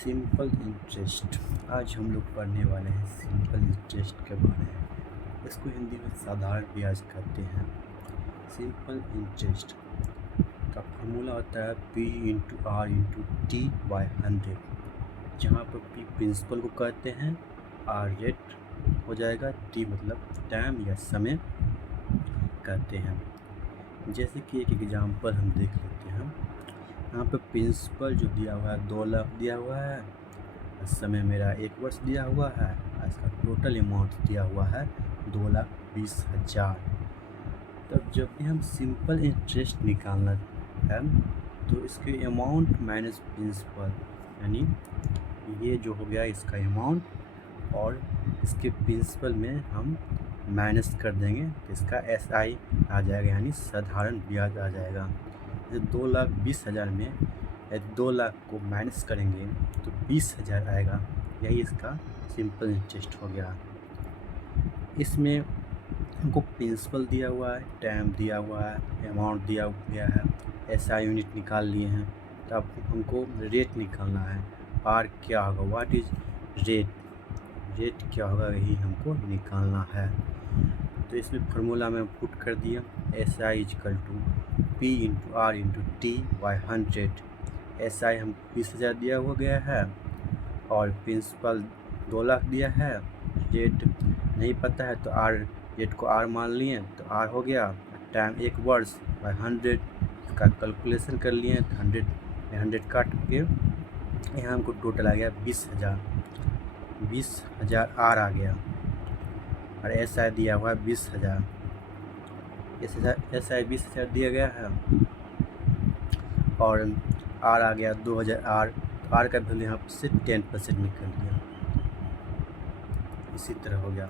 Simple interest. आज हम लोग पढ़ने वाले हैं सिंपल इंटरेस्ट के बारे में। इसको हिंदी में साधारण ब्याज कहते हैं। सिंपल इंटरेस्ट का फॉर्मूला होता है P/R/T/100, जहाँ पर P प्रिंसिपल को कहते हैं, R रेट हो जाएगा, T मतलब टाइम या समय कहते हैं। जैसे कि एक एग्जांपल हम देख लेते हैं। यहाँ पर प्रिंसिपल जो दिया हुआ है 2 लाख दिया हुआ है, समय मेरा 1 वर्ष दिया हुआ है, इसका टोटल अमाउंट दिया हुआ है 2,20,000। तब जब भी हम सिंपल इंटरेस्ट निकालना है तो इसके अमाउंट माइनस प्रिंसिपल, यानी ये जो हो गया इसका अमाउंट और इसके प्रिंसिपल में हम माइनस कर देंगे तो इसका SI आ जाएगा, यानी साधारण ब्याज आ जाएगा। 2,20,000 में 2 लाख को माइनस करेंगे तो 20,000 आएगा। यही इसका सिंपल इंटरेस्ट हो गया। इसमें हमको प्रिंसिपल दिया हुआ है, टाइम दिया हुआ है, अमाउंट दिया गया है, SI यूनिट निकाल लिए हैं। तो अब हमको रेट निकालना है। R क्या होगा, व्हाट इज रेट, रेट क्या होगा, यही हमको निकालना है। तो इसमें फार्मूला में पुट कर दिया, SI = P/R/T/100। SI हम 20,000 दिया हुआ गया है और प्रिंसिपल 2 लाख दिया है। रेट नहीं पता है तो R रेट को R मान लिए तो R हो गया। टाइम 1 वर्ष बाय 100 का कैलकुलेशन कर लिए, 100 काट के यहाँ हमको टोटल आ गया 20,000 R आ गया और SI दिया हुआ है 20,000। SI 20,000 दिया गया है और R आ गया 2,000 R। R का वैल्यू यहाँ से 10% निकल गया। इसी तरह हो गया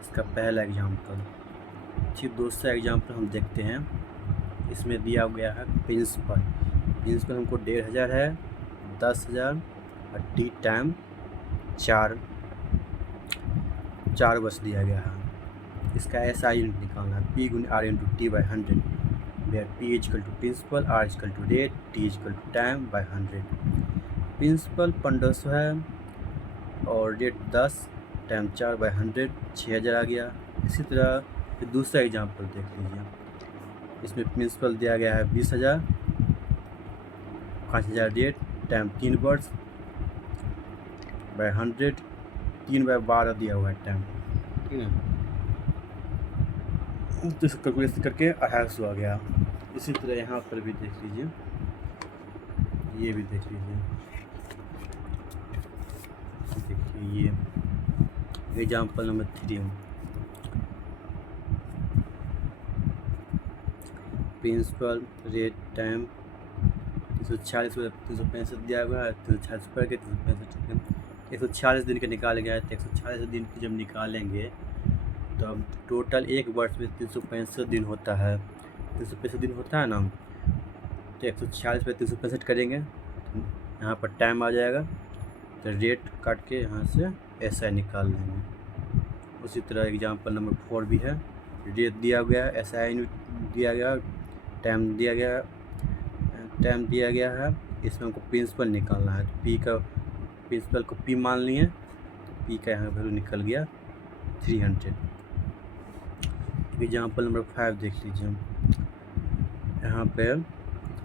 इसका पहला एग्जाम्पल। फिर दूसरा एग्जाम्पल हम देखते हैं। इसमें दिया गया है प्रिंसिपल हमको 1,500 है, 10,000 और T टाइम 4 वर्ष दिया गया है। इसका SI यूनिट निकालना है, P/R/T/100, where P = principal, R = rate, T = time by 100। Principal 1500 है और रेट 10, टाइम 4 बाय 100, 6,000 आ गया। इसी तरह फिर दूसरा एग्जाम्पल देख लीजिए। इसमें प्रिंसिपल दिया गया है 20,000, 5,000 रेट, टाइम 3 वर्ष बाय 100, 3/12 दिया हुआ है टाइम, ठीक है। तो इसको कैलकुलेशन करके 250 आ गया। इसी तरह यहाँ पर भी देख लीजिए, ये भी देख लीजिए। देखिए ये example number 3, principal, rate, time 346 365 दिया हुआ है। 346 पर के 365 146 दिन के निकाल गया है। तो 146 दिन की जब निकालेंगे तो अब टोटल 1 वर्ष में 365 दिन होता है, 365 दिन होता है ना। तो 146 पे 365 करेंगे तो यहाँ पर टाइम आ जाएगा, तो रेट काट के यहाँ से SI निकाल लेंगे। उसी तरह एग्जाम्पल नंबर 4 भी है। रेट दिया गया है, SI दिया गया, टाइम दिया गया है। इसमें हमको प्रिंसिपल निकालना है। P का प्रिंसिपल को P मान लिए, P का यहाँ वैल्यू निकल गया 300। एग्जाम्पल नंबर 5 देख लीजिए। यहाँ पे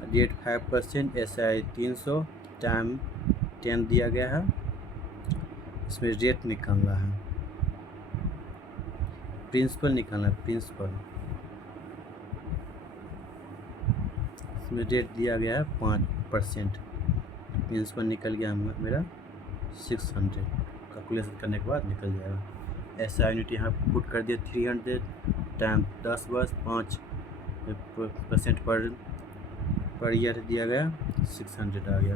रेट 5%, SI 300, टाइम 10 दिया गया है। इसमें रेट निकालना है, प्रिंसिपल निकालना है, प्रिंसिपल। इसमें रेट दिया गया है 5%, प्रिंसिपल निकल गया मेरा 600। कैलकुलेशन करने के बाद निकल जाएगा। SI यूनिट यहाँ पुट कर दिया 300, टाइम 10 वर्ष, 5% पर ईयर दिया गया, 600 आ गया।